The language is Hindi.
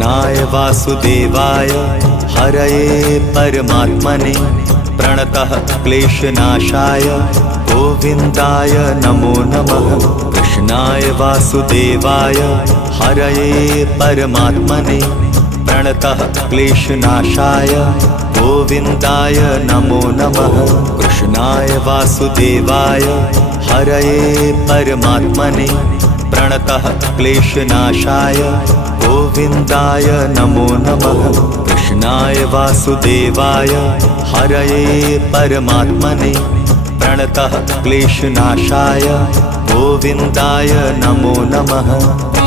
कृष्णाय वासुदेवाय हरये परमात्मने प्रणतः क्लेशनाशाय गोविन्दाय नमो नमः। कृष्णाय वासुदेवाय हरये परमात्मने प्रणतः क्लेशनाशाय गोविन्दाय नमो नमः। कृष्णाय वासुदेवाय हरये परमात्मने प्रणतः क्लेशनाशाय गोविन्दाय नमो नमः। कृष्णाय वासुदेवाय हरये परमात्मने प्रणतः क्लेशनाशाय गोविन्दाय नमो नमः।